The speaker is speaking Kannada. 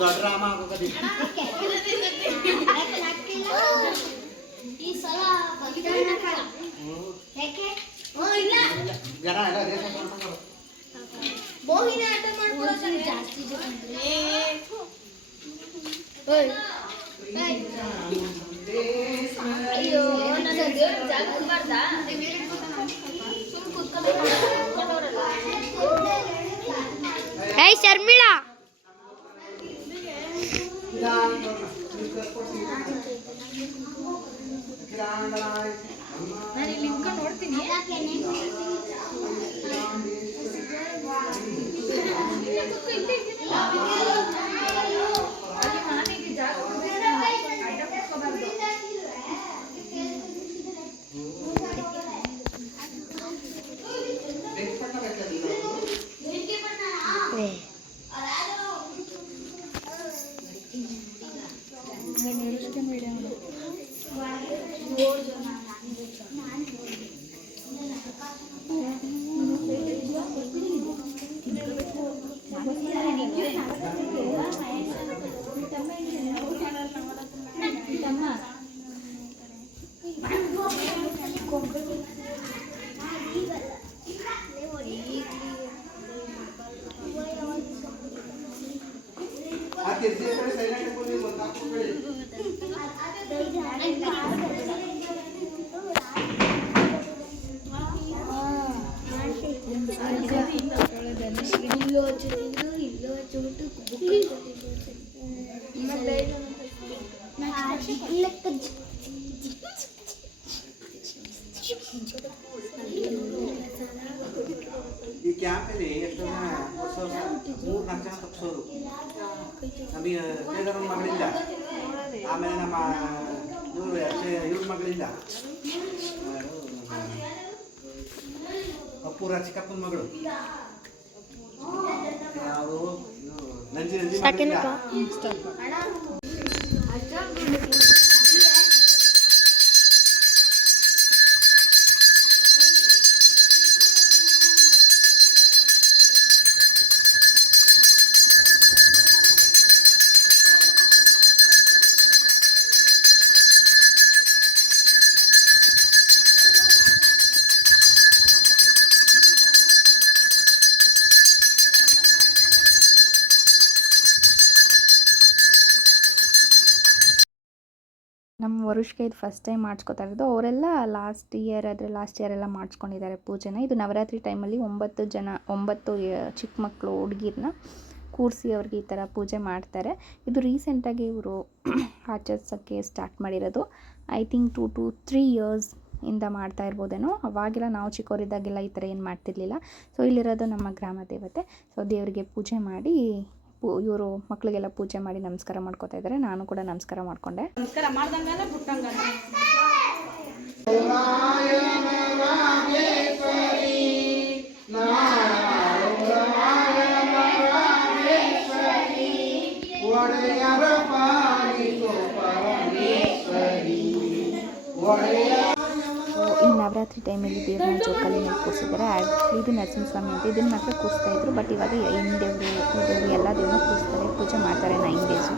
ದೊಡ್ಡ ರಾಮ ಆಗೋಕದಿ ಈ ಸಲ ಜನ ಎಲ್ಲ ರೇಸ್ ಮಾಡ್ತಾರೆ ಬೋಹಿನ ಆಟ ಮಾಡ್ಕೊಳ್ಳೋದು ಜಾಸ್ತಿ ಜನ ಅಯ್ಯೋ ನನ್ನ ಜಾಗ ಬರ್ದ ಏಯ್ ಶರ್ಮಿಳಾ ನಾನು ಇಲ್ಲಿ ನಿಂತ್ಕೊಂಡು ನೋಡ್ತೀನಿ ಈ ಕ್ಯಾಂಪಲ್ಲಿ ಎಷ್ಟು ಜನ 3-4 ಜನ ತಪ್ಪಿಸೋರು ನಮಗೆ ಬೇಗನ ಮಗಳಿಲ್ಲ ಆಮೇಲೆ ನಮ್ಮ ಇವ್ರ ಮಗಳಿಲ್ಲ ಅಪ್ಪೂರ ಚಿಕ್ಕಪ್ಪನ ಮಗಳು ಯಾರು ನಂಜಿ ನಮ್ಮ ವರುಷ್ಗೆ ಇದು ಫಸ್ಟ್ ಟೈಮ್ ಮಾಡಿಸ್ಕೊತಾ ಇರೋದು. ಅವರೆಲ್ಲ ಲಾಸ್ಟ್ ಇಯರ್ ಎಲ್ಲ ಮಾಡಿಸ್ಕೊಂಡಿದ್ದಾರೆ ಪೂಜೆನ. ಇದು ನವರಾತ್ರಿ ಟೈಮಲ್ಲಿ 9 ಚಿಕ್ಕ ಮಕ್ಕಳು ಹುಡುಗಿರನ್ನ ಕೂರಿಸಿ ಅವ್ರಿಗೆ ಈ ಥರ ಪೂಜೆ ಮಾಡ್ತಾರೆ. ಇದು ರೀಸೆಂಟಾಗಿ ಇವರು ಆಚರಿಸೋಕ್ಕೆ ಸ್ಟಾರ್ಟ್ ಮಾಡಿರೋದು. ಐ ಥಿಂಕ್ 2 to 3 years ಇಂದ ಮಾಡ್ತಾ ಇರ್ಬೋದೇನೋ. ಅವಾಗೆಲ್ಲ ನಾವು ಚಿಕ್ಕವರಿದ್ದಾಗೆಲ್ಲ ಈ ಥರ ಏನು ಮಾಡ್ತಿರ್ಲಿಲ್ಲ. ಸೊ ಇಲ್ಲಿರೋದು ನಮ್ಮ ಗ್ರಾಮ ದೇವತೆ. ಸೊ ದೇವರಿಗೆ ಪೂಜೆ ಮಾಡಿ ಇವರು ಮಕ್ಕಳಿಗೆಲ್ಲ ಪೂಜೆ ಮಾಡಿ ನಮಸ್ಕಾರ ಮಾಡ್ಕೋತಾ ಇದ್ದಾರೆ. ನಾನು ಕೂಡ ನಮಸ್ಕಾರ ಮಾಡಿಕೊಂಡೆ. ನಮಸ್ಕಾರ ಮಾಡ್ದಂಗಲ್ಲ ಬಿಟ್ಟಂಗಲ್ಲ. ಈ ನವರಾತ್ರಿ ಟೈಮಲ್ಲಿ ದೇವ್ರನ್ನ ಜೋಕಾಲಿ ಮೇಲೆ ಕೂರಿಸಿದ್ದಾರೆ. ಆ್ಯಕ್ಚುಲಿ ಇದು ನರಸಿಂಹಸ್ವಾಮಿ ಅಂತ ಇದನ್ನು ಮಾತ್ರ ಕೂರಿಸ್ತಾ ಇದ್ರು. ಬಟ್ ಇವಾಗ ಹೆಣ್ಣು ದೇವರು ಎಲ್ಲ ದೇವ್ರನ್ನ ಕೂರಿಸ್ತಾರೆ, ಪೂಜೆ ಮಾಡ್ತಾರೆ 9 days.